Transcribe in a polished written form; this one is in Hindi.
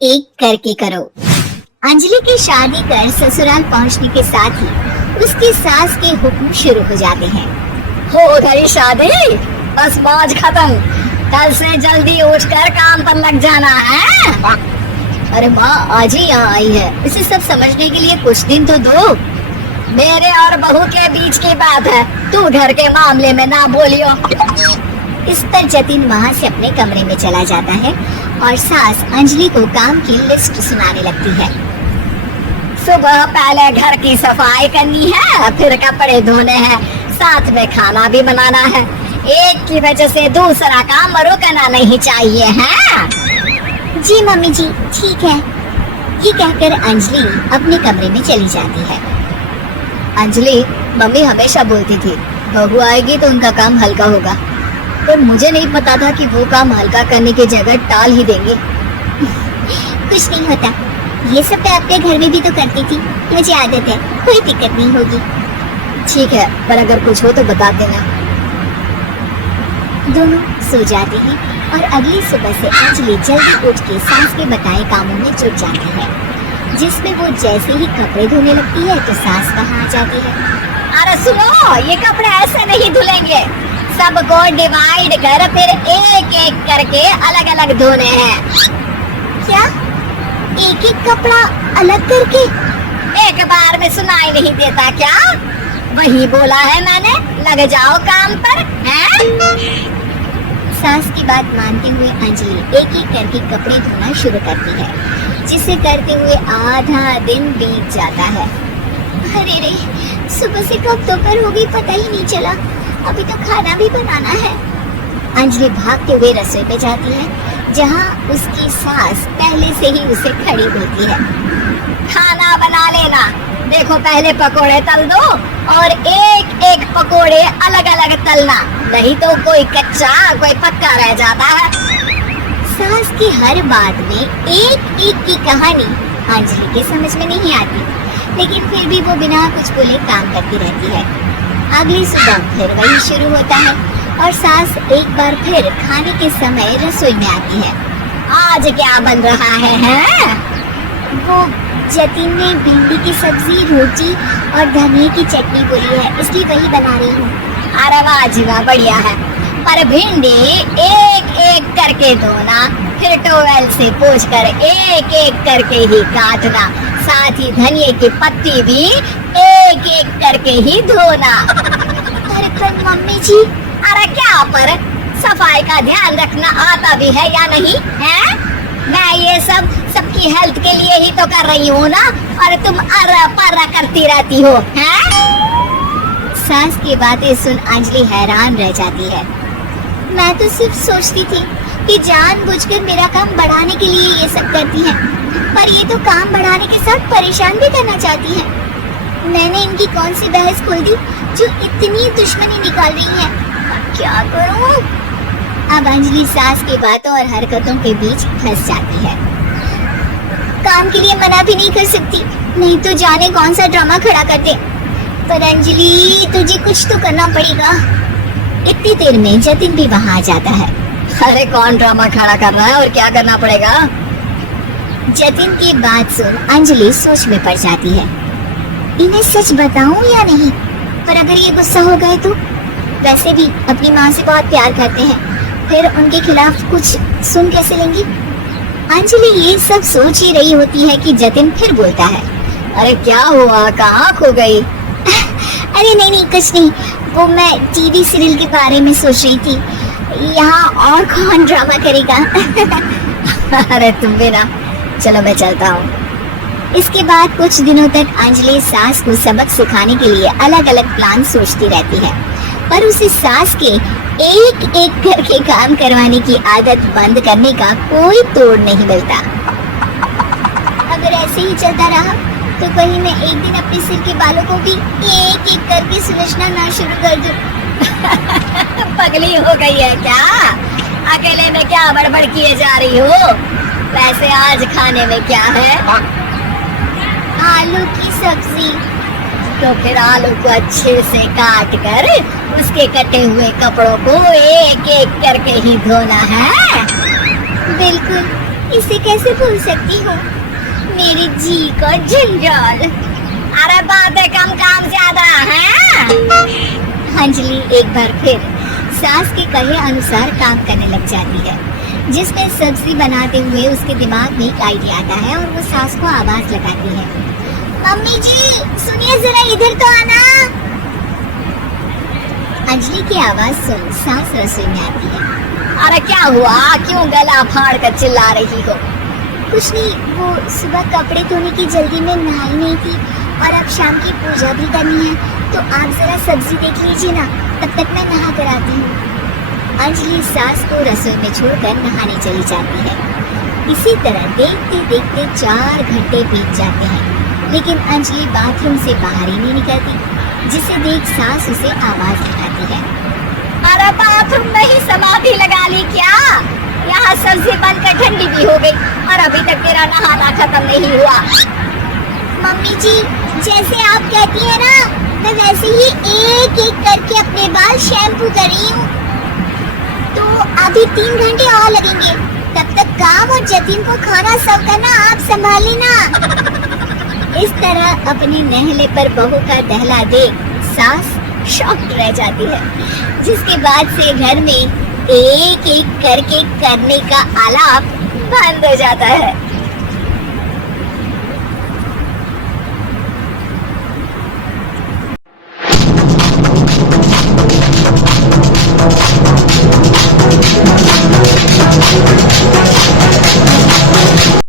एक करके करो। अंजलि की शादी कर ससुराल पहुंचने के साथ ही उसकी सास के हुक्म शुरू हो जाते हैं। हो गई शादी, बस मौज खत्म, कल से जल्दी उठकर काम पर लग जाना है। अरे माँ आज ही यहाँ आई है, इसे सब समझने के लिए कुछ दिन तो दो। मेरे और बहू के बीच की बात है, तू घर के मामले में ना बोलियो। इस पर जतिन वहाँ से अपने कमरे में चला जाता है और सास अंजलि को काम की लिस्ट सुनाने लगती है। सुबह पहले घर की सफाई करनी है, फिर कपड़े धोने हैं, साथ में खाना भी बनाना है। एक की वजह से दूसरा काम रुकना नहीं चाहिए है। जी मम्मी जी ठीक है। ये कहकर अंजलि अपने कमरे में चली जाती है। अंजलि, मम्मी हमेशा बोलती थी बहू आएगी तो उनका काम हल्का होगा, पर मुझे नहीं पता था कि वो काम हल्का करने की जगह टाल ही देंगे। कुछ नहीं होता, ये सब मैं अपने घर में भी तो करती थी, मुझे आदत है, कोई दिक्कत नहीं होगी। ठीक है, पर अगर कुछ हो तो बता देना। दोनों सो जाते हैं और अगली सुबह से अंजलि जल्दी उठ के सास के बताए कामों में जुट जाती है, जिसमें वो जैसे ही कपड़े धोने लगती है तो सास वहाँ आ जाती है। अरे सुनो, ये कपड़े ऐसे नहीं धुलेंगे, सबको डिवाइड कर फिर एक एक करके अलग अलग धोने हैं। क्या एक एक कपड़ा अलग करके? एक बार में सुनाई नहीं देता क्या? वही बोला है मैंने, लग जाओ काम पर हैं? सास की बात मानते हुए अंजलि एक एक करके कपड़े धोना शुरू करती है, जिसे करते हुए आधा दिन बीत जाता है। अरे रे, सुबह से कब दोपहर हो गई पता ही नहीं चला, अभी तो खाना भी बनाना है। अंजलि भागते हुए रसोई पे जाती है, जहाँ उसकी सास पहले से ही उसे खड़ी होती है। खाना बना लेना, देखो पहले पकोड़े तल दो और एक एक पकोड़े अलग अलग तलना, नहीं तो कोई कच्चा कोई पक्का रह जाता है। सास की हर बात में एक एक की कहानी अंजलि के समझ में नहीं आती, लेकिन फिर भी वो बिना कुछ बोले काम करती रहती है। अगली सुबह फिर वही शुरू होता है और सास एक बार फिर खाने के समय रसोई में आती है। आज क्या बन रहा है? वो जतिन ने भिंडी की सब्जी, रोटी और धनिया की चटनी बोली है, इसलिए वही बना रही हूँ। अरे वाह जी वाह, बढ़िया है, पर भिंडी एक एक करके धोना, फिर टोवेल से पोंछकर एक एक करके ही काटना, साथ ही धनिया की पत्ती भी एक एक करके ही धोना। अरे पर मम्मी जी। अरे क्या पर, सफाई का ध्यान रखना आता भी है या नहीं है? मैं ये सब सबकी हेल्थ के लिए ही तो कर रही हूँ ना, और तुम अर्रा पर्रा करती रहती हो हैं? सास की बातें सुन अंजलि हैरान रह जाती है। मैं तो सिर्फ सोचती थी कि जानबूझकर मेरा काम बढ़ाने के लिए ये सब करती हैं, पर ये तो काम बढ़ाने के साथ परेशान भी करना चाहती हैं। मैंने इनकी कौन सी बहस खोल दी जो इतनी दुश्मनी निकाल रही है? क्या करूं? अब अंजलि सास की बातों और हरकतों के बीच फंस जाती है। काम के लिए मना भी नहीं कर सकती, नहीं तो जाने कौन सा ड्रामा खड़ा कर दे। पर अंजलि तुझे कुछ तो करना पड़ेगा। इतनी देर में जतिन भी वहाँ आ जाता है। अरे कौन ड्रामा खड़ा कर रहा है और क्या करना पड़ेगा? जतिन की बात सुन अंजलि सोच में पड़ जाती है। इन्हें सच बताऊं या नहीं? पर अगर ये गुस्सा हो गए तो? वैसे भी अपनी माँ से बहुत प्यार करते हैं, फिर उनके खिलाफ कुछ सुन कैसे लेंगी? अंजलि ये सब सोच ही रही होती है कि जतिन फिर बोलता है। अरे क्या हुआ, कहाँ खो गई? अरे नहीं कुछ नहीं, वो मैं टीवी सीरियल के बारे में सोच रही थी। यहाँ और कौन ड्रामा करेगा? अरे तुम भी ना, चलो मैं चलता हूँ। इसके बाद कुछ दिनों तक अंजलि सास को सबक सिखाने के लिए अलग अलग प्लान सोचती रहती है, पर उसे सास के एक एक करके काम करवाने की आदत बंद करने का कोई तोड़ नहीं मिलता। अगर ऐसे ही चलता रहा तो कहीं मैं एक दिन अपने सिर के बालों को भी एक एक करके सुलझना ना शुरू कर दूं। पगली हो गई है क्या? अकेले में क्या बड़बड़ किए जा रही हो? वैसे आज खाने में क्या है? आलू की सब्जी। तो फिर आलू को अच्छे से काट कर उसके कटे हुए कपड़ों को एक एक करके ही धोना है। बिल्कुल, इसे कैसे भूल सकती हूँ? मेरे जी का जंजाल। अरे बातें कम काम ज्यादा है। अंजलि एक बार फिर सास के कहे अनुसार काम करने लग जाती है, जिसमें सब्जी बनाते हुए उसके दिमाग में एक आइडिया आता है और वो सास को आवाज लगाती है। मम्मी जी सुनिए जरा, इधर तो आना। अंजलि की आवाज सुन सास रसोई में आती है। अरे क्या हुआ, क्यों गला फाड़ कर चिल्ला रही हो? कुछ नहीं, वो सुबह कपड़े धोने की जल्दी में नहाई नहीं थी और अब शाम की पूजा भी करनी है, तो आप जरा सब्जी देख लीजिए ना, तब तक मैं नहा कर आती हूँ। अंजलि सास को रसोई में छोड़कर नहाने चली जाती है। इसी तरह देखते देखते 4 घंटे बीत जाते हैं, लेकिन अंजलि बाथरूम से बाहर ही नहीं निकलती, जिसे देख सास उसे आवाज लगाती है। अरे बाथरूम में ही समाधि लगा ली क्या? यहाँ सब्जी बनकर ठंडी भी हो गई और अभी तक तेरा नहाना खत्म नहीं हुआ। मम्मी जी जैसे आप कहती हैं ना, मैं वैसे ही एक एक करके अपने बाल शैम्पू कर रही हूँ। तो अभी 3 घंटे और लगेंगे, तब तक काम और जतिन को खाना सर्व करना आप संभाल लेना। इस तरह अपने नहले पर बहू का दहला देख सास शॉक्ड रह जाती है, जिसके बाद से घर में एक एक करके करने का आलाप बंद हो जाता है।